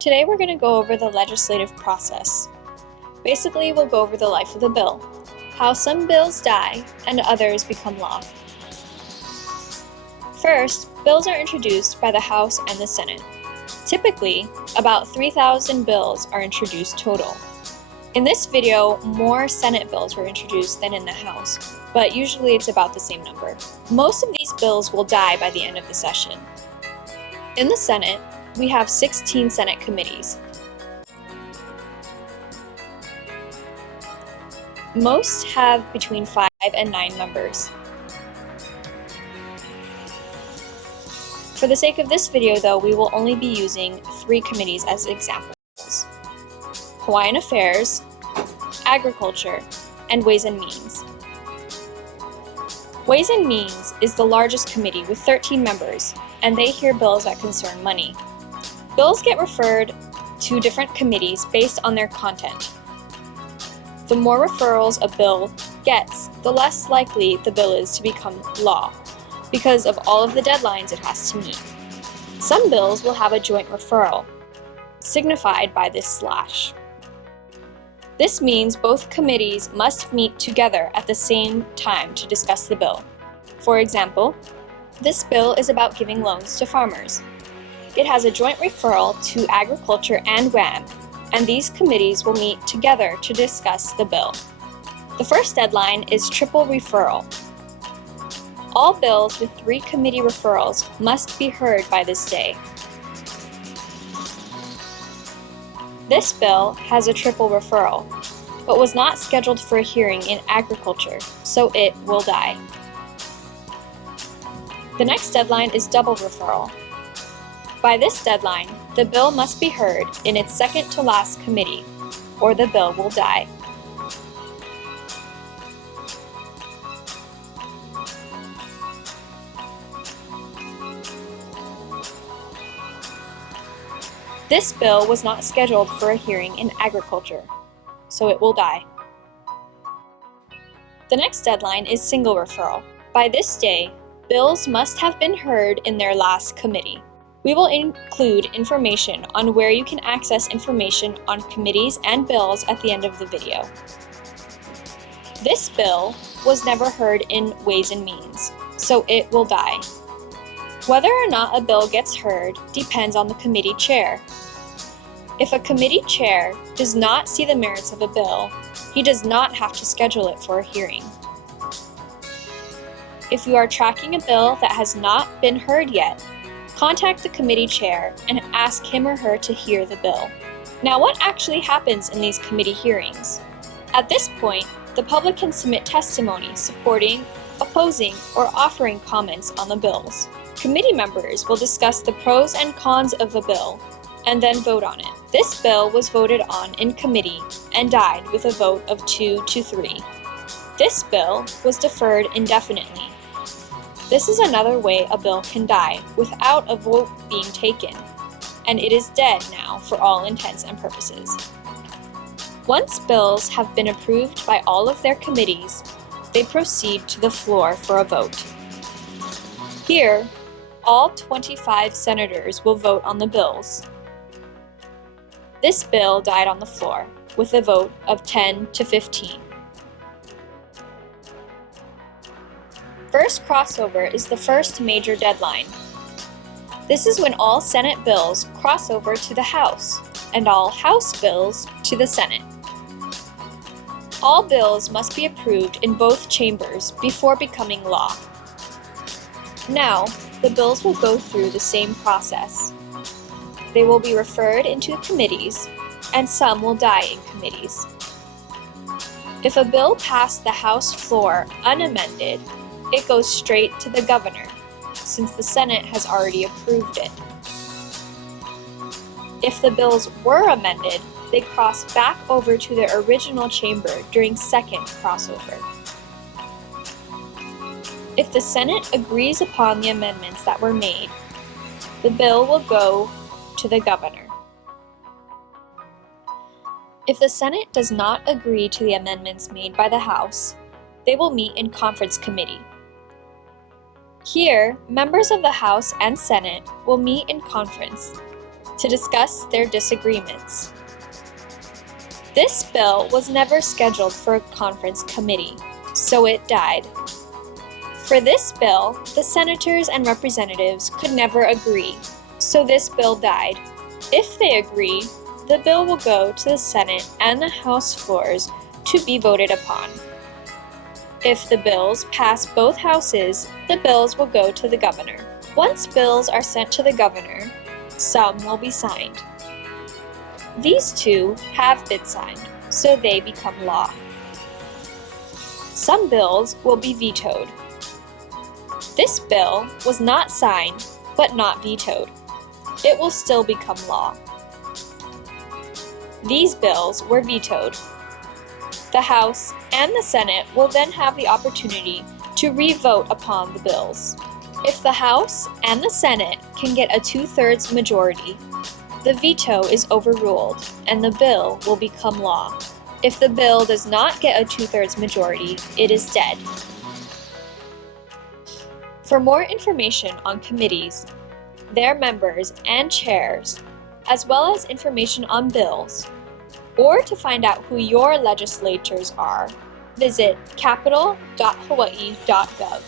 Today we're going to go over the legislative process. Basically, we'll go over the life of the bill, how some bills die and others become law. First, bills are introduced by the House and the Senate. Typically, about 3,000 bills are introduced total. In this video, more Senate bills were introduced than in the House, but usually it's about the same number. Most of these bills will die by the end of the session. In the Senate, we have 16 Senate committees. Most have between 5 and 9 members. For the sake of this video though, we will only be using 3 committees as examples: Hawaiian Affairs, Agriculture, and Ways and Means. Ways and Means is the largest committee with 13 members, and they hear bills that concern money. Bills get referred to different committees based on their content. The more referrals a bill gets, the less likely the bill is to become law, because of all of the deadlines it has to meet. Some bills will have a joint referral, signified by this slash. This means both committees must meet together at the same time to discuss the bill. For example, this bill is about giving loans to farmers. It has a joint referral to Agriculture and WAM, and these committees will meet together to discuss the bill. The first deadline is triple referral. All bills with 3 committee referrals must be heard by this day. This bill has a triple referral, but was not scheduled for a hearing in Agriculture, so it will die. The next deadline is double referral. By this deadline, the bill must be heard in its second to last committee, or the bill will die. This bill was not scheduled for a hearing in Agriculture, so it will die. The next deadline is single referral. By this day, bills must have been heard in their last committee. We will include information on where you can access information on committees and bills at the end of the video. This bill was never heard in Ways and Means, so it will die. Whether or not a bill gets heard depends on the committee chair. If a committee chair does not see the merits of a bill, he does not have to schedule it for a hearing. If you are tracking a bill that has not been heard yet, contact the committee chair and ask him or her to hear the bill. Now, what actually happens in these committee hearings? At this point, the public can submit testimony supporting, opposing, or offering comments on the bills. Committee members will discuss the pros and cons of the bill and then vote on it. This bill was voted on in committee and died with a vote of 2 to 3. This bill was deferred indefinitely. This is another way a bill can die without a vote being taken, and it is dead now for all intents and purposes. Once bills have been approved by all of their committees, they proceed to the floor for a vote. Here, all 25 senators will vote on the bills. This bill died on the floor with a vote of 10 to 15. First crossover is the first major deadline. This is when all Senate bills cross over to the House, and all House bills to the Senate. All bills must be approved in both chambers before becoming law. Now, the bills will go through the same process. They will be referred into committees, and some will die in committees. If a bill passed the House floor unamended, it goes straight to the governor, since the Senate has already approved it. If the bills were amended, they cross back over to their original chamber during second crossover. If the Senate agrees upon the amendments that were made, the bill will go to the governor. If the Senate does not agree to the amendments made by the House, they will meet in conference committee. Here, members of the House and Senate will meet in conference to discuss their disagreements. This bill was never scheduled for a conference committee, so it died. For this bill, the senators and representatives could never agree, so this bill died. If they agree, the bill will go to the Senate and the House floors to be voted upon. If the bills pass both houses, the bills will go to the governor. Once bills are sent to the governor, some will be signed. These two have been signed, so they become law. Some bills will be vetoed. This bill was not signed, but not vetoed. It will still become law. These bills were vetoed. The House and the Senate will then have the opportunity to re-vote upon the bills. If the House and the Senate can get a 2/3 majority, the veto is overruled and the bill will become law. If the bill does not get a 2/3 majority, it is dead. For more information on committees, their members and chairs, as well as information on bills, or to find out who your legislators are, visit capital.hawaii.gov.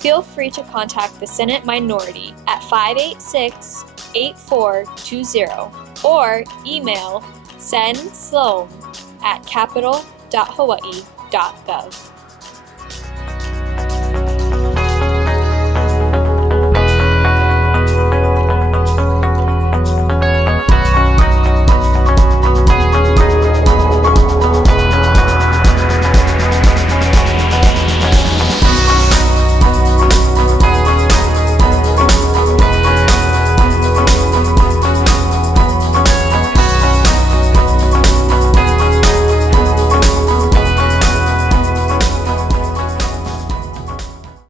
Feel free to contact the Senate minority at 586-8420 or email sensloan@capital.hawaii.gov.